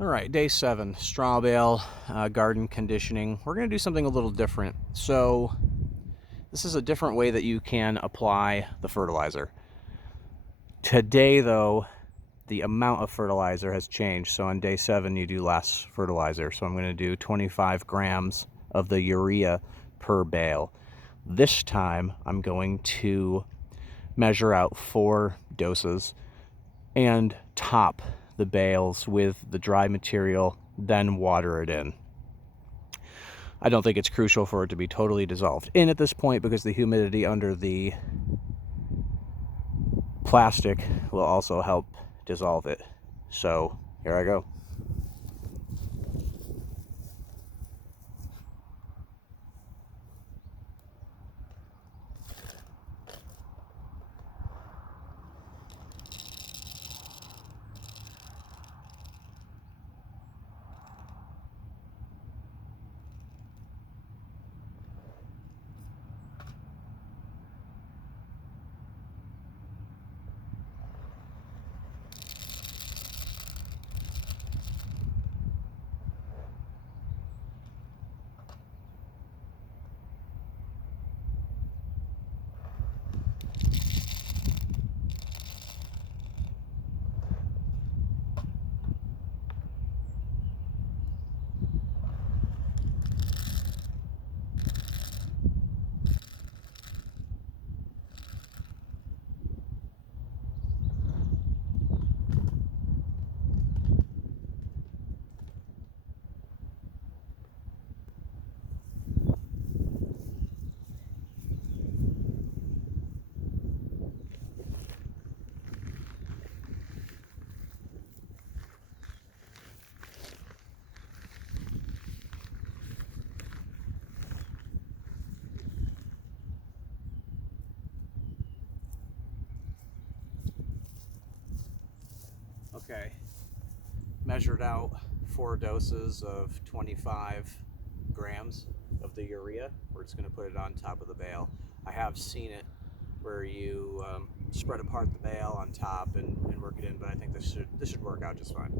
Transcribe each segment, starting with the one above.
All right, day 7, straw bale, garden conditioning. We're going to do something a little different. So this is a different way that you can apply the fertilizer. Today, though, the amount of fertilizer has changed. So on day 7, you do less fertilizer. So I'm going to do 25 grams of the urea per bale. This time, I'm going to measure out 4 doses and top the bales with the dry material, then water it in. I don't think it's crucial for it to be totally dissolved in at this point because the humidity under the plastic will also help dissolve it. So here I go. Okay, measured out 4 doses of 25 grams of the urea. We're just going to put it on top of the bale. I have seen it where you spread apart the bale on top and work it in, but I think this should work out just fine.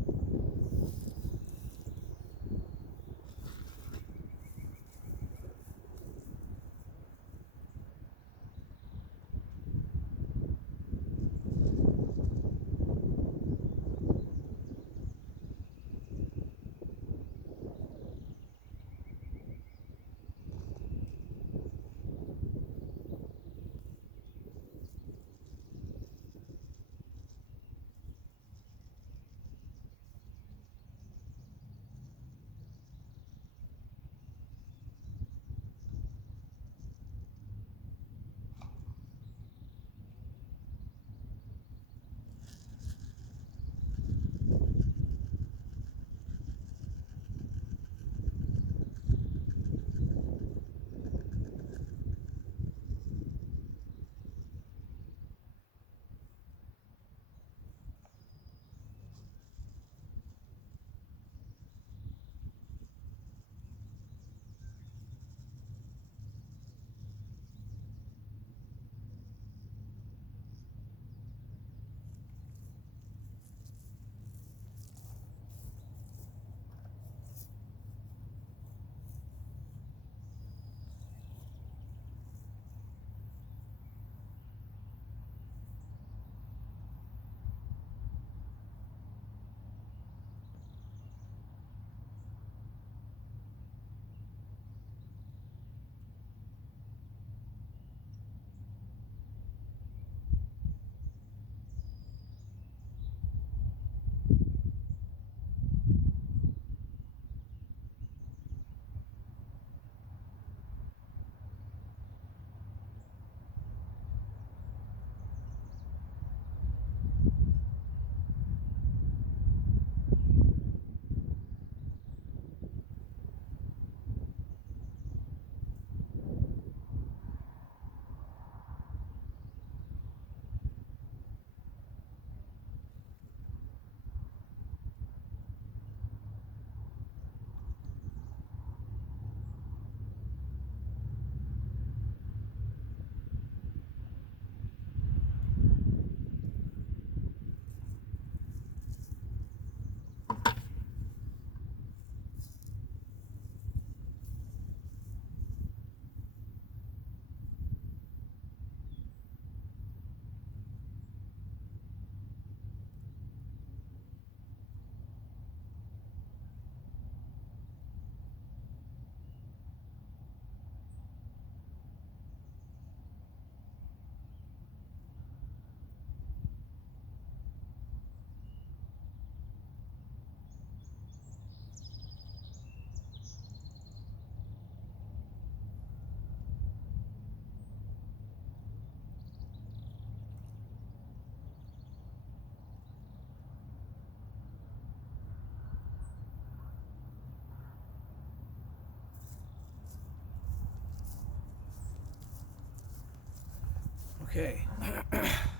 Okay,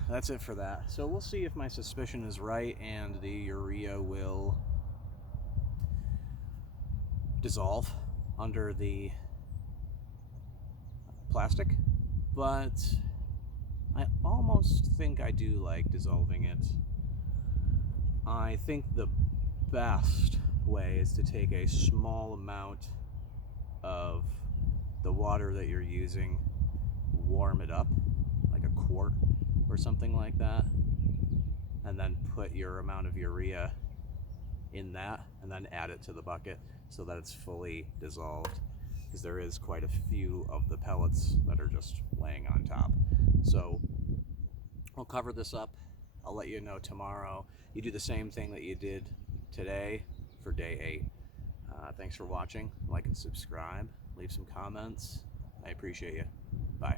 that's it for that. So we'll see if my suspicion is right and the urea will dissolve under the plastic, but I almost think I do like dissolving it. I think the best way is to take a small amount of the water that you're using, warm it up, like a quart or something like that, and then put your amount of urea in that, and then add it to the bucket so that it's fully dissolved, because there is quite a few of the pellets that are just laying on top. So I'll cover this up. I'll let you know tomorrow. You do the same thing that you did today for day 8. Thanks for watching. Like and subscribe. Leave some comments. I appreciate you. Bye.